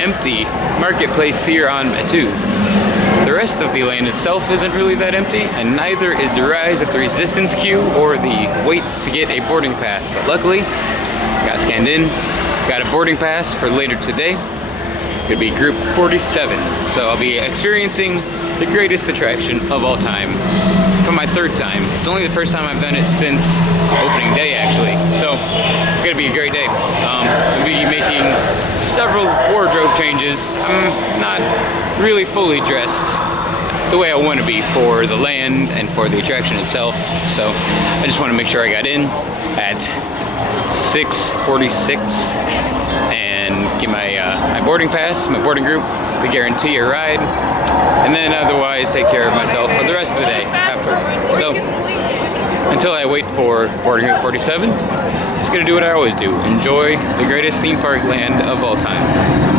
empty marketplace here on Matu. The rest of the land itself isn't really that empty, and neither is the rise of the resistance queue or the wait to get a boarding pass. But luckily, got scanned in, got a boarding pass for later today. It'll be group 47, so I'll be experiencing the greatest attraction of all time for my third time. It's only the first time I've done it since opening day, actually, so it's gonna be a great day. I'll be making several wardrobe changes. I'm not really fully dressed the way I want to be for the land and for the attraction itself, so I just want to make sure I got in at 6:46 and get my my boarding pass, my boarding group, to guarantee a ride, and then otherwise take care of myself for the rest of the day after. So until I wait for boarding group 47, just gonna do what I always do: enjoy the greatest theme park land of all time.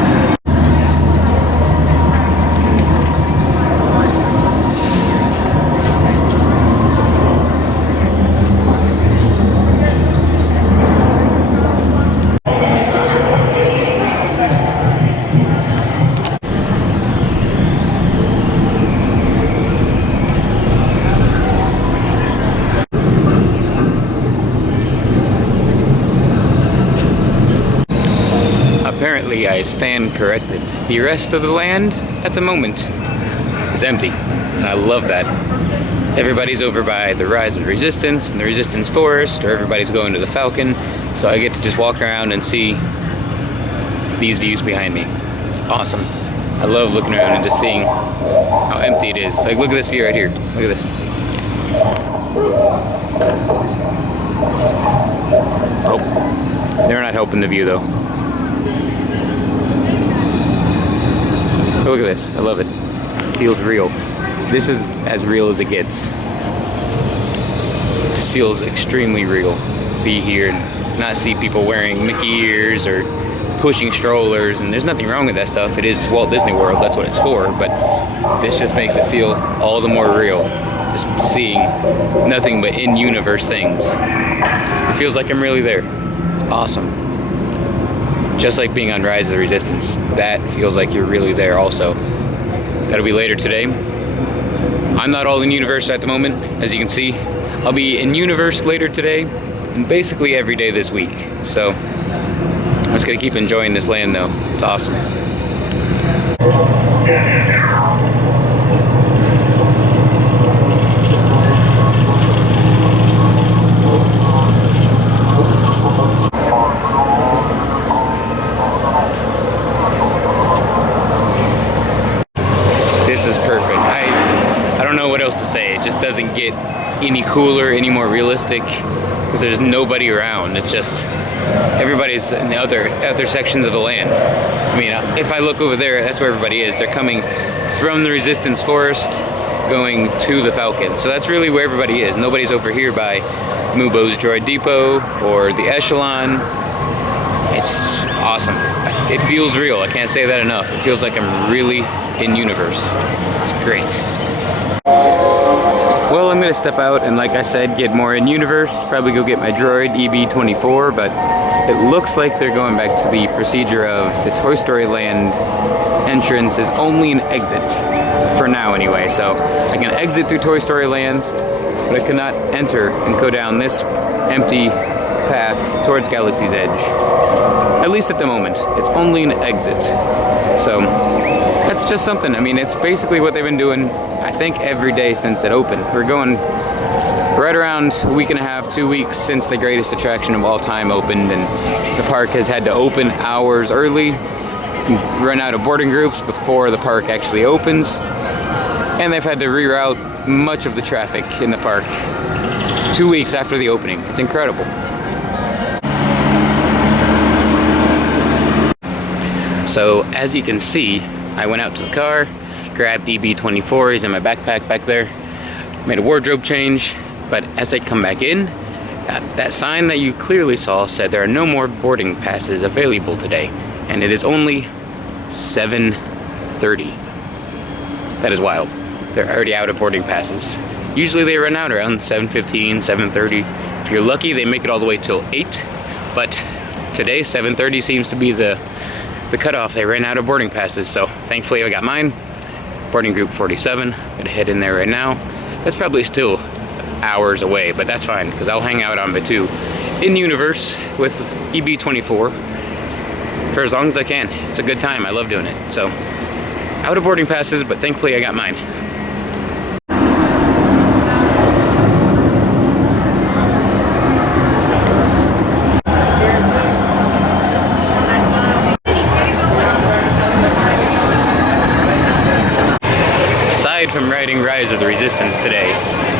Apparently, I stand corrected. The rest of the land at the moment is empty, and I love that. Everybody's over by the Rise of Resistance and the Resistance Forest, or everybody's going to the Falcon, so I get to just walk around and see these views behind me. It's awesome. I love looking around and just seeing how empty it is. Like, look at this view right here. Look at this. Oh, they're not helping the view though. Look at this, I love it. It feels real. This is as real as it gets. It just feels extremely real to be here and not see people wearing Mickey ears or pushing strollers, and there's nothing wrong with that stuff. It is Walt Disney World, that's what it's for, but this just makes it feel all the more real. Just seeing nothing but in-universe things. It feels like I'm really there. It's awesome. Just like being on Rise of the Resistance, that feels like you're really there also. That'll be later today. I'm not all in universe at the moment, as you can see. I'll be in universe later today, and basically every day this week. So I'm just gonna keep enjoying this land though. It's awesome. This is perfect. I don't know what else to say. It just doesn't get any cooler, any more realistic, because there's nobody around. It's just everybody's in other sections of the land. I mean, if I look over there, that's where everybody is. They're coming from the Resistance Forest, going to the Falcon. So that's really where everybody is. Nobody's over here by Mubo's Droid Depot or the Echelon. It's awesome. It feels real. I can't say that enough. It feels like I'm really in universe. It's great. Well, I'm gonna step out and, like I said, get more in universe. Probably go get my droid EB-24, but it looks like they're going back to the procedure of the Toy Story Land entrance is only an exit for now anyway. So I can exit through Toy Story Land, but I cannot enter and go down this empty path towards Galaxy's Edge. At least at the moment, it's only an exit. So that's just something. I mean, it's basically what they've been doing, I think, every day since it opened. We're going right around a week and a half, 2 weeks since the greatest attraction of all time opened, and the park has had to open hours early, run out of boarding groups before the park actually opens, and they've had to reroute much of the traffic in the park 2 weeks after the opening. It's incredible. So as you can see, I went out to the car, grabbed EB-24, he's in my backpack back there, made a wardrobe change, but as I come back in, that sign that you clearly saw said there are no more boarding passes available today, and it is only 7:30. That is wild. They're already out of boarding passes. Usually they run out around 7:15, 7:30. If you're lucky, they make it all the way till 8, but today 7:30 seems to be the the cutoff, they ran out of boarding passes. So thankfully I got mine. Boarding group 47. Gonna head in there right now. That's probably still hours away, but that's fine because I'll hang out on Batu in universe with EB24 for as long as I can. It's a good time. I love doing it. So out of boarding passes, but thankfully I got mine. Aside from riding Rise of the Resistance today,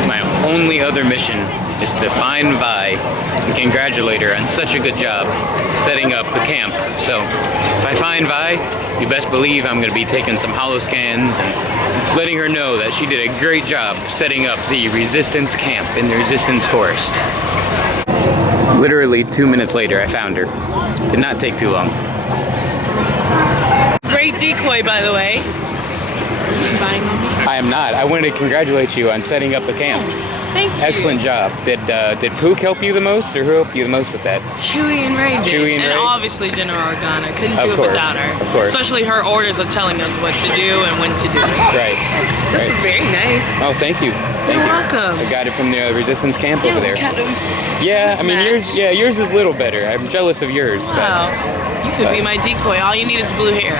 my only other mission is to find Vi and congratulate her on such a good job setting up the camp. So if I find Vi, you best believe I'm going to be taking some holo scans and letting her know that she did a great job setting up the Resistance camp in the Resistance Forest. Literally 2 minutes later, I found her. Did not take too long. Great decoy, by the way. Are you spying on me? I am not. I wanted to congratulate you on setting up the camp. Thank you. Excellent job. Did Pook help you the most, or who helped you the most with that? Chewie and Ray did. Chewie and Ray? Obviously Dinner Organa. Couldn't do it without her. Of course. Especially her orders of telling us what to do and when to do it. Right. This is very nice. Oh, thank you. Thank You're you. welcome. I got it from the Resistance camp over there. Kind of Yeah, I mean match. yours is a little better. I'm jealous of yours. Wow. You could be my decoy. All you need is blue hair.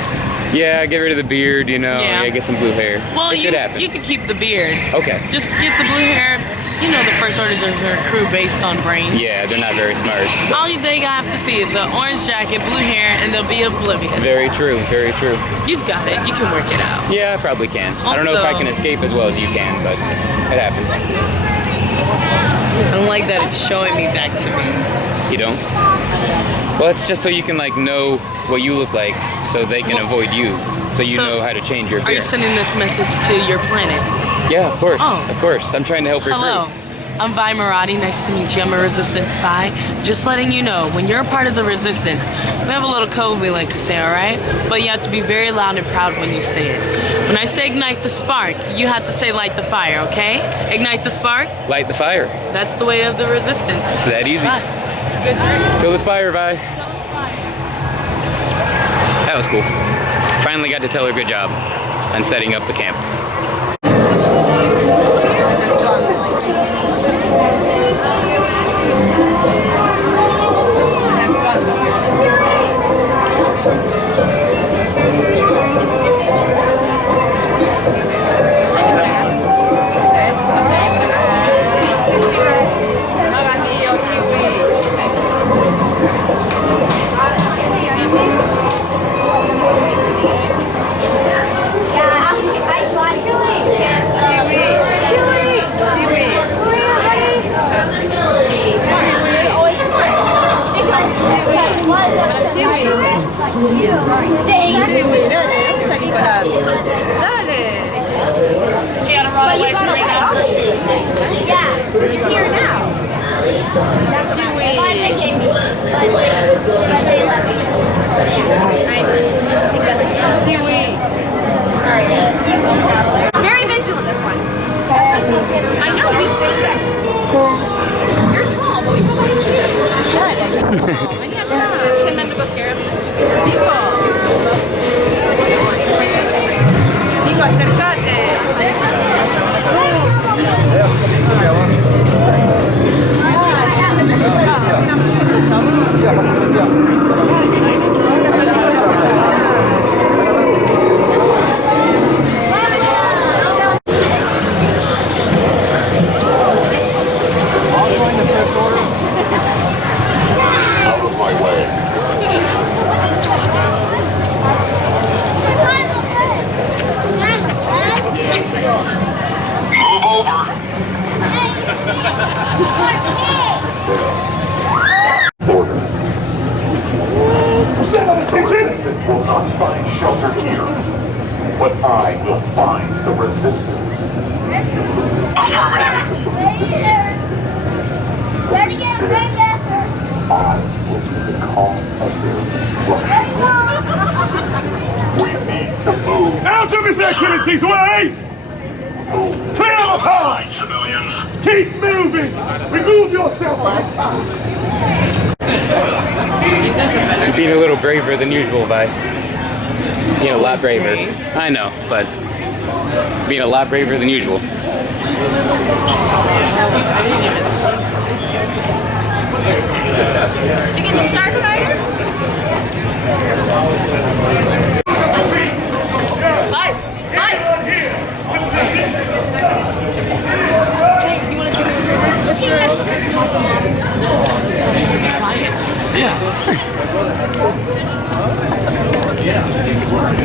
Yeah, get rid of the beard, you know. Yeah. Yeah, get some blue hair. Well, it could happen. you could keep the beard. Okay. Just get the blue hair. You know the first orders are a crew based on brain. Yeah, they're not very smart. So. All they have to see is an orange jacket, blue hair, and they'll be oblivious. Very true, very true. You've got it. You can work it out. Yeah, I probably can. I don't know if I can escape as well as you can, but it happens. I don't like that it's showing me back to me. You don't? Well, it's just so you can like know what you look like, so they can avoid you, so you know how to change your Are you appearance. sending this message to your planet? Yeah, of course. Oh. Of course. I'm trying to help her Hello. crew. I'm Vi Moradi. Nice to meet you. I'm a Resistance spy. Just letting you know, when you're a part of the Resistance, we have a little code we like to say, alright? But you have to be very loud and proud when you say it. When I say ignite the spark, you have to say light the fire, okay? Ignite the spark. Light the fire. That's the way of the Resistance. It's that easy. Bye. Fill the fire, Vi. That was cool. Finally got to tell her good job on setting up the camp. Very vigilant, this one. I know, we say that. You're tall, but we both always see you. Good. Send them to go scare me. Nico, will not find shelter here, but I will find the resistance. Affirmative. Ready to get right back. I will be the cause of their destruction. We need to move. Out of His Excellency's way! Clear the path! Civilians. Keep moving! Remove yourself! You're being a little braver than usual, Vi. Being a lot braver. I know, but being a lot braver than usual. Did you get the Starfighter? Bye. Bye. You want to do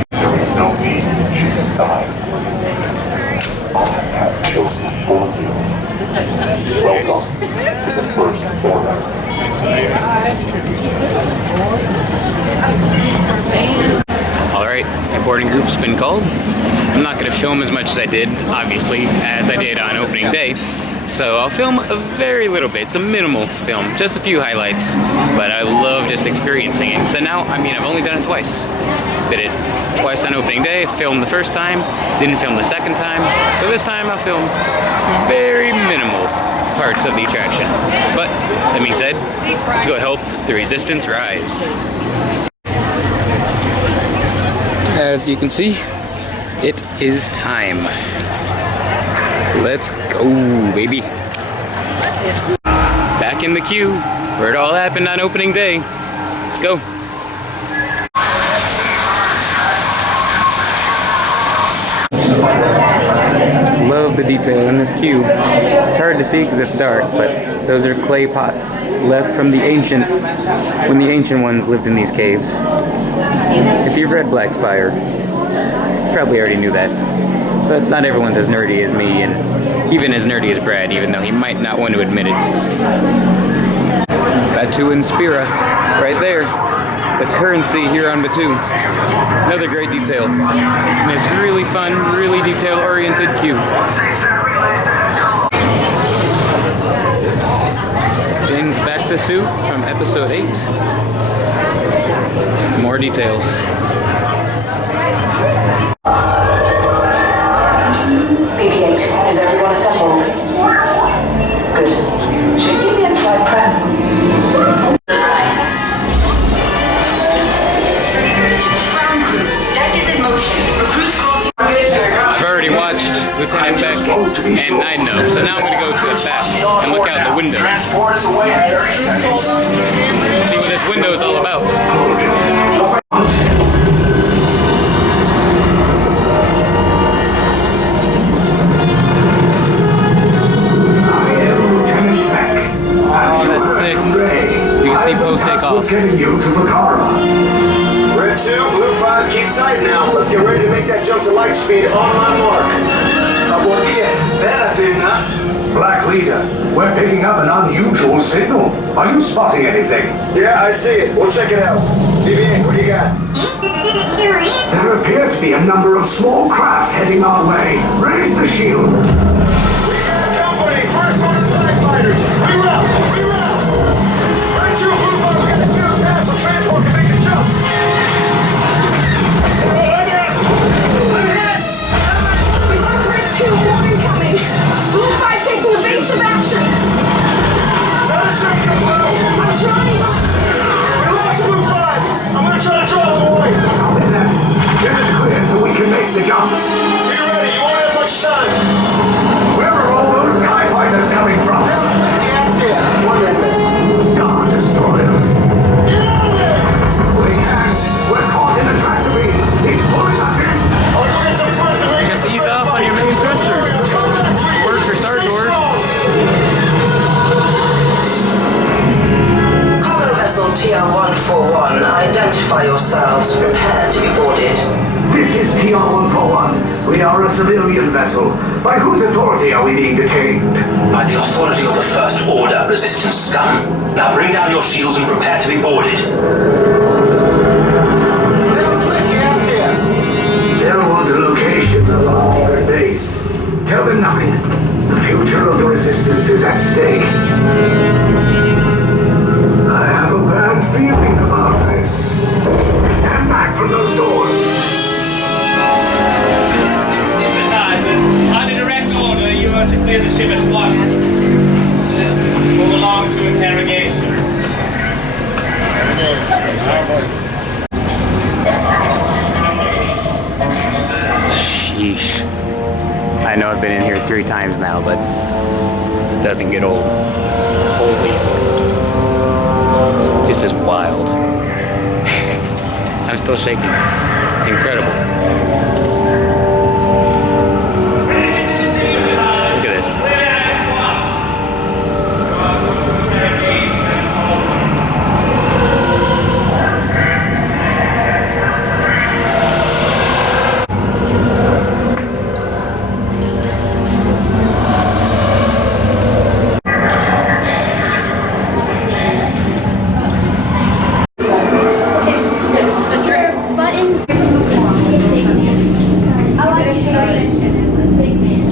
There is no need to choose sides. I have chosen for you. Welcome to the first order. Alright, my boarding group's been called. I'm not going to film as much as I did, obviously, as I did on opening day. So I'll film a very little bit, some minimal film, just a few highlights, but I love just experiencing it. So now, I mean, I've only done it twice. Did it twice on opening day, filmed the first time, didn't film the second time, so this time I'll film very minimal parts of the attraction. But, that being said, let's go help the Resistance rise. As you can see, it is time. Let's go, baby. Back in the queue, where it all happened on opening day. Let's go. Love the detail in this queue. It's hard to see because it's dark, but those are clay pots left from the ancients when the ancient ones lived in these caves. If you've read Black Spire, you probably already knew that. But not everyone's as nerdy as me, and even as nerdy as Brad, even though he might not want to admit it. Batu and Spira, right there. The currency here on Batu. Another great detail. And this really fun, really detail-oriented queue. Finn's back to suit from episode 8. More details. BB-8, is everyone assembled? Good. Should you be in flight prep? Ground crews, deck is in motion. Recruits crossing. I've already watched Lieutenant Beck and Nine Know, so now I'm going to go to the back and look out the window. Transport is away in 30 seconds. See what this window is all about. Getting you to Makara. Red 2, Blue 5, keep tight now. Let's get ready to make that jump to light speed on my mark. Black Leader, we're picking up an unusual signal. Are you spotting anything? Yeah, I see it. We'll check it out. BB-8, what do you got? There appear to be a number of small craft heading our way. Raise the shields. We got company. First order TIE fighters. Reroute. Reroute. Red 2, Blue 5, we got a clear path so transport can make the jump. Over us. I'm hit. Red 2, more incoming. Blue 5 taking evasive action. Try to shake them, Blue. I'm trying. We lost Blue 5. I'm gonna try to draw them away. Copy that. Get us clear so we can make the jump. Be ready. You won't have much time. Where are all those TIE fighters coming from? Get there. One minute. Star Destroyers. We can't. We're caught in a tractor beam. It's pulling us in. I'll go get some friends and make Just ease off on your main thruster. Work for Star Tours. Cargo vessel TR-141, identify yourselves. Prepare to be boarded. This is TR-141. We are a civilian vessel. By whose authority are we being detained? By the authority of the First Order, Resistance scum. Now bring down your shields and prepare to be boarded. They'll want the location of our secret base. Tell them nothing. The future of the Resistance is at stake. I have a bad feeling about this. Stand back from those doors. Sympathizers, under direct order, you are to clear the ship at once. Move along to interrogation. I've been in here 3 times now, but it doesn't get old. Holy. This is wild. I'm still shaking. It's incredible. Look at this.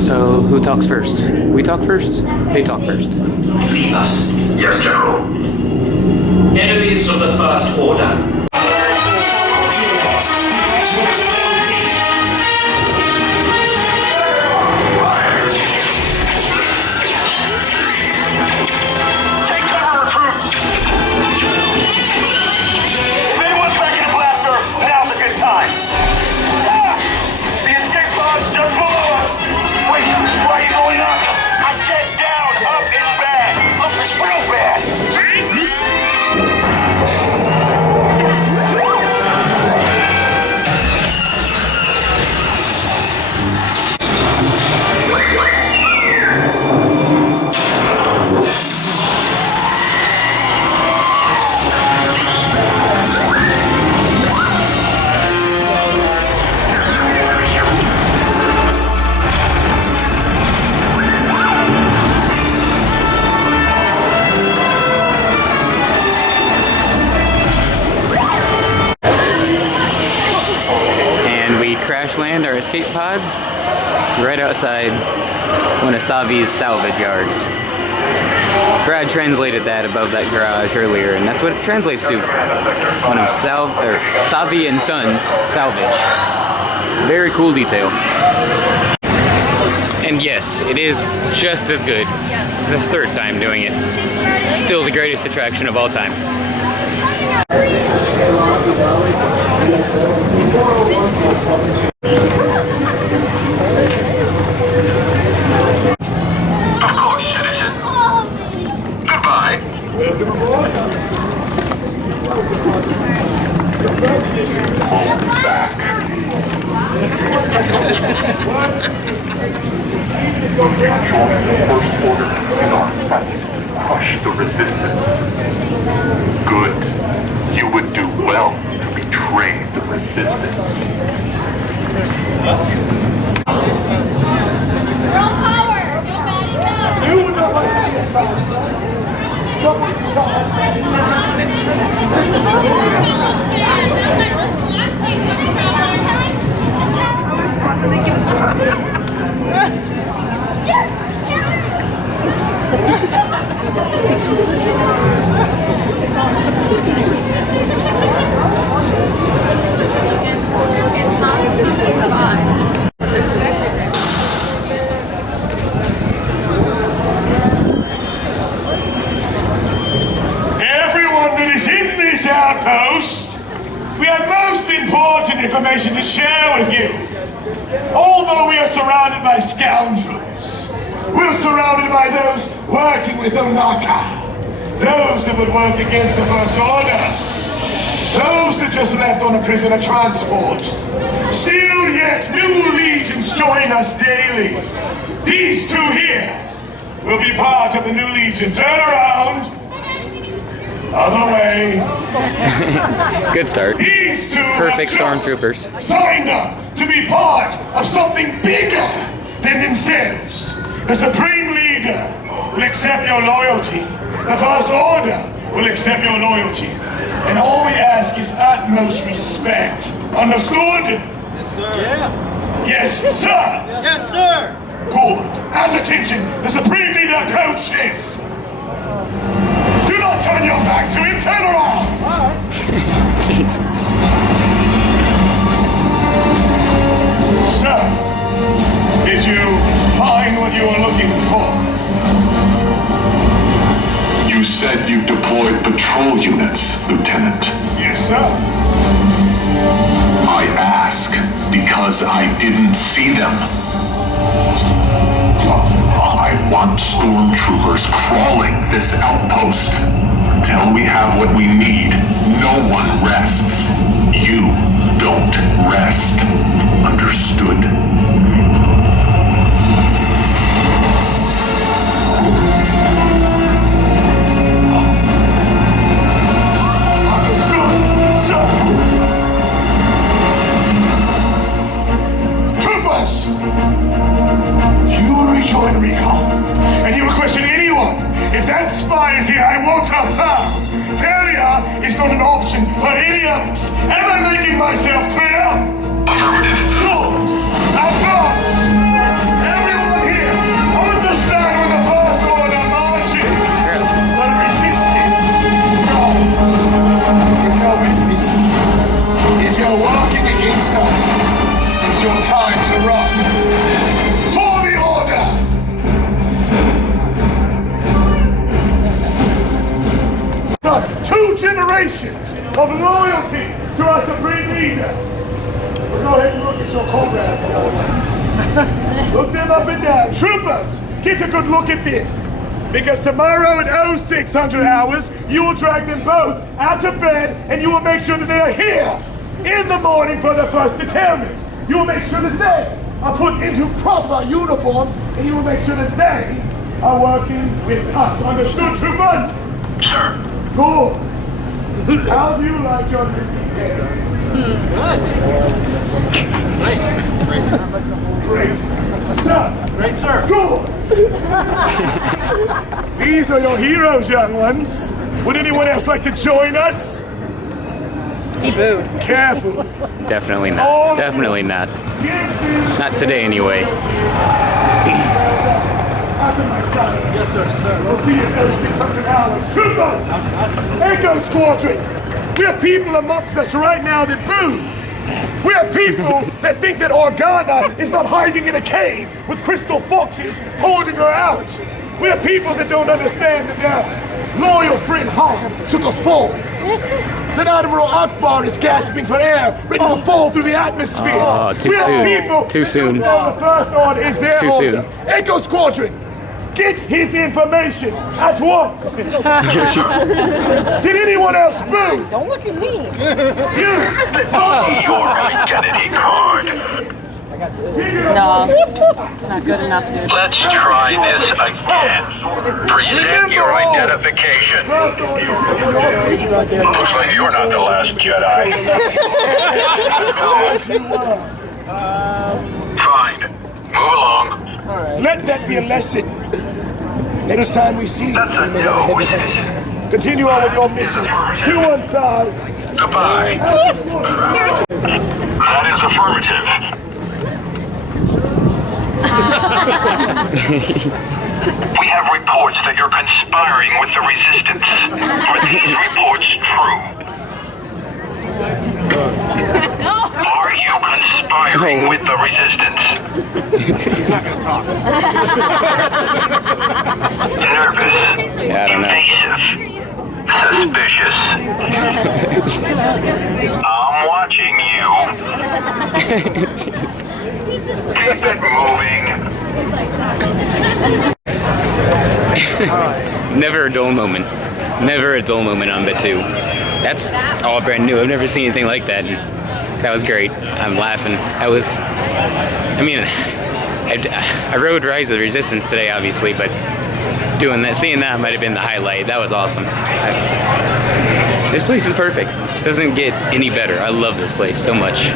So, who talks first? We talk first? They talk first. Leave us. Yes, General. Enemies of the First Order. Take cover, recruits! If anyone's back in the blaster, now's a good time. Ah! The escape pod's just below us! Wait, why are you going up? I said down! Up is bad! Up is real bad! Crash land our escape pods right outside one of Savi's salvage yards. Brad translated that above that garage earlier, and that's what it translates to. One of Savi and Sons salvage. Very cool detail. And yes, it is just as good. The 3rd time doing it. Still the greatest attraction of all time. Of course, citizen. Goodbye. Back. Join the First Order in our fight to crush the resistance. Good. You would do well to betray the resistance. Girl power! Everyone that is in this outpost, we have most important information to share with you. Although we are surrounded by scoundrels, we're surrounded by those working with Onaka, those that would work against the First Order, those that just left on a prisoner transport. Still yet, new legions join us daily. These 2 here will be part of the new legion. Turn around. Other way. Good start. These 2 Perfect have just stormtroopers. signed up to be part of something bigger than themselves. The Supreme Leader will accept your loyalty. The First Order will accept your loyalty. And all we ask is utmost respect. Understood? Yes, sir. Yeah. Yes, sir. Yes, sir. Good. At attention, the Supreme Leader approaches. Do not turn your back to him. Turn around. Jeez. Sir, did you find what you were looking for? You said you deployed patrol units, Lieutenant. Yes, sir. I ask because I didn't see them. I want stormtroopers crawling this outpost. Until we have what we need, no one rests. You don't rest. Understood? Troopers! You will rejoin recon, and you will question anyone. If that spy is here, I won't have found. Failure is not an option for any of us. Am I making myself clear? Affirmative. Good. Now, boss! Everyone here, understand when the first order marches. The resistance runs. If you're with me, if you're walking against us, it's your time to run. For the order! 2 generations of loyalty to our supreme leader. Well, go ahead and look at your comrades. Look them up and down. Troopers, get a good look at them. Because tomorrow at 0600 hours, you will drag them both out of bed and you will make sure that they are here in the morning for the first detailment. You will make sure that they are put into proper uniforms and you will make sure that they are working with us. Understood, troopers? Sir. Cool. How do you like your new detail? Great. Sir. Great, sir. Good. These are your heroes, young ones. Would anyone else like to join us? He booed. Careful. Definitely not. Definitely not. Not today, anyway. Out of my sight. Yes, sir. We'll see you in 0600 hours. Troopers! Echo Squadron! We have people amongst us right now that boo! We have people that think that Organa is not hiding in a cave with crystal foxes holding her out. We have people that don't understand that their loyal friend Han took a fall. That Admiral Akbar is gasping for air, ready to fall through the atmosphere. Oh, too we have soon. people Too soon. The first order is their Too order. soon. Echo Squadron, get his information at once. Did anyone else boo? Don't look at me. Your identity card. No, it's not good enough, dude. Let's try this again. Present your identification. Looks like you're not the last Jedi. Fine. Move along. Let that be a lesson. Next time we see you, That's a we may have a no, heavy isn't hand. Continue on with your mission. To one side. Goodbye. That is affirmative. We have reports that you're conspiring with the Resistance. Are these reports true? Are you conspiring with the Resistance? Nervous. Yeah, I don't know. Invasive. Suspicious. I'm watching you. Keep it moving. Never a dull moment. Never a dull moment on Bit 2. That's all brand new. I've never seen anything like that. And that was great. I'm laughing. I rode Rise of the Resistance today, obviously, but seeing that might have been the highlight. That was awesome. This place is perfect. Doesn't get any better. I love this place so much.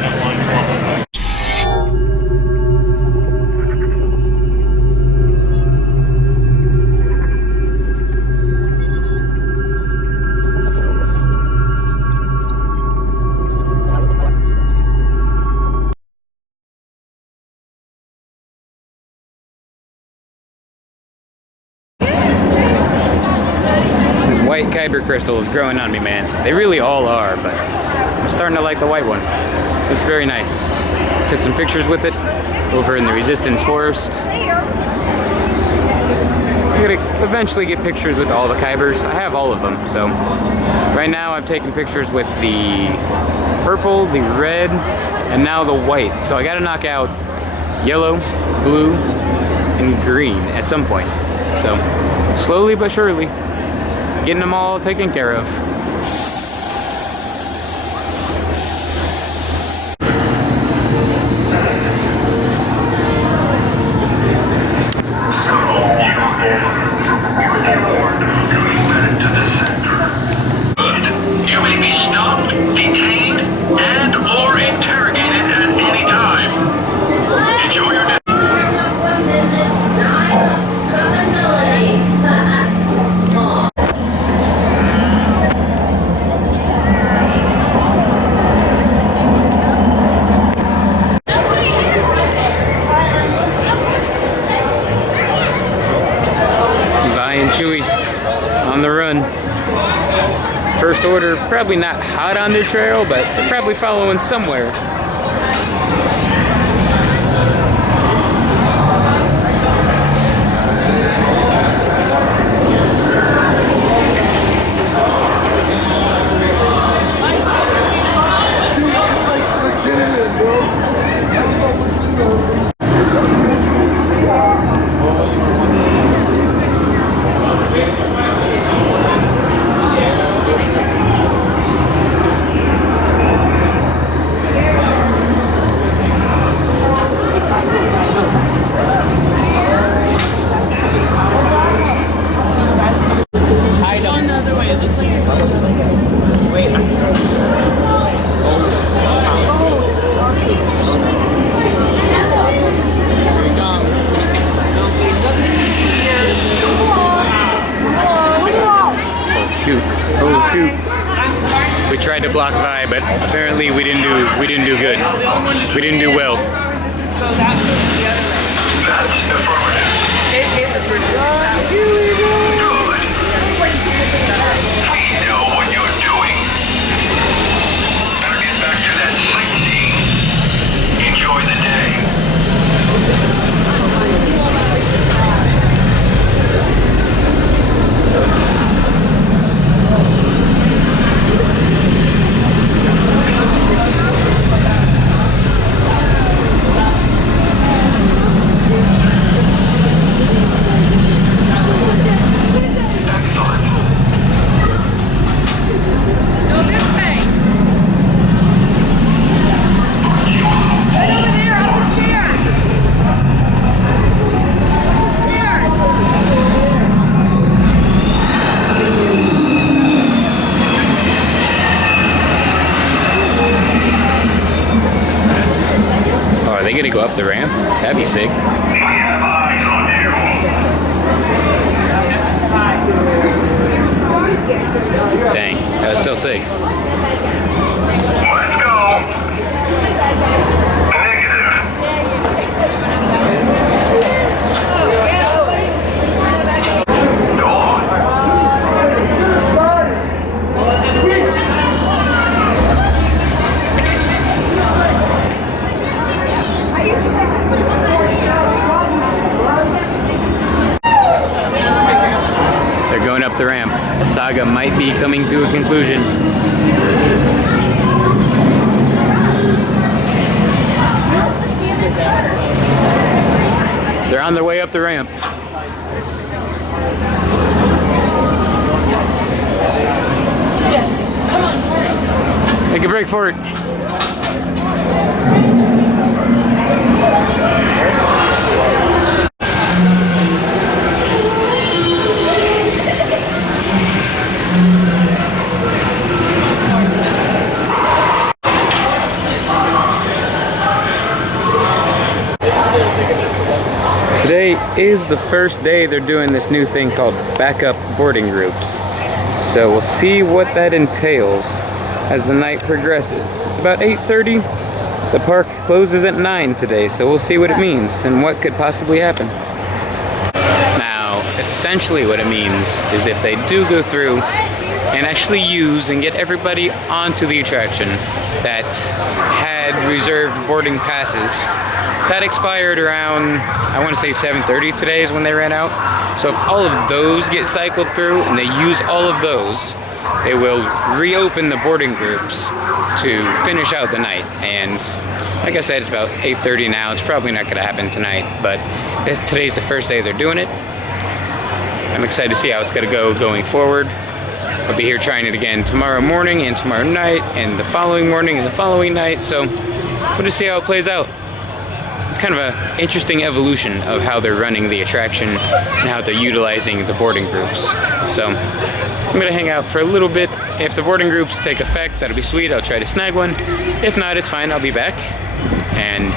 White Kyber Crystal is growing on me, man. They really all are, but I'm starting to like the white one. Looks very nice. Took some pictures with it over in the Resistance Forest. I'm gonna eventually get pictures with all the Kybers. I have all of them, so right now I've taken pictures with the purple, the red, and now the white. So I gotta knock out yellow, blue, and green at some point. So slowly but surely, getting them all taken care of. You may be stopped, detained, and or interrogated at any time. Enjoy your day. Vi and Chewy on the run. First order, probably not hot on their trail, but they're probably following somewhere. Oh shoot. We tried to block Vi, but apparently we didn't do good. We didn't do well. That's affirmative. Good. We know what you're doing. Better get back to that sightseeing. Enjoy the day. Are they gonna go up the ramp? That'd be sick. We have eyes on you. Dang, that was still sick. Let's go. Negative. Go on. They're going up the ramp. The saga might be coming to a conclusion. They're on their way up the ramp. Yes, come on. Make a break for it. Today is the first day they're doing this new thing called backup boarding groups. So we'll see what that entails as the night progresses. It's about 8:30. The park closes at 9 today, so we'll see what it means and what could possibly happen. Now, essentially what it means is if they do go through and actually use and get everybody onto the attraction that had reserved boarding passes, that expired around, I want to say 7:30 today is when they ran out. So if all of those get cycled through and they use all of those, they will reopen the boarding groups to finish out the night. And like I said, it's about 8:30 now. It's probably not going to happen tonight, but today's the first day they're doing it. I'm excited to see how it's going to go going forward. I'll be here trying it again tomorrow morning and tomorrow night and the following morning and the following night. So we'll just see how it plays out. It's kind of an interesting evolution of how they're running the attraction and how they're utilizing the boarding groups. So I'm gonna hang out for a little bit. If the boarding groups take effect, that'll be sweet. I'll try to snag one. If not, it's fine, I'll be back. And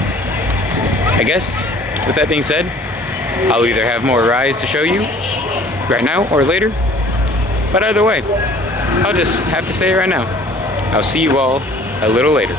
I guess with that being said, I'll either have more rides to show you right now or later. But either way, I'll just have to say it right now. I'll see you all a little later.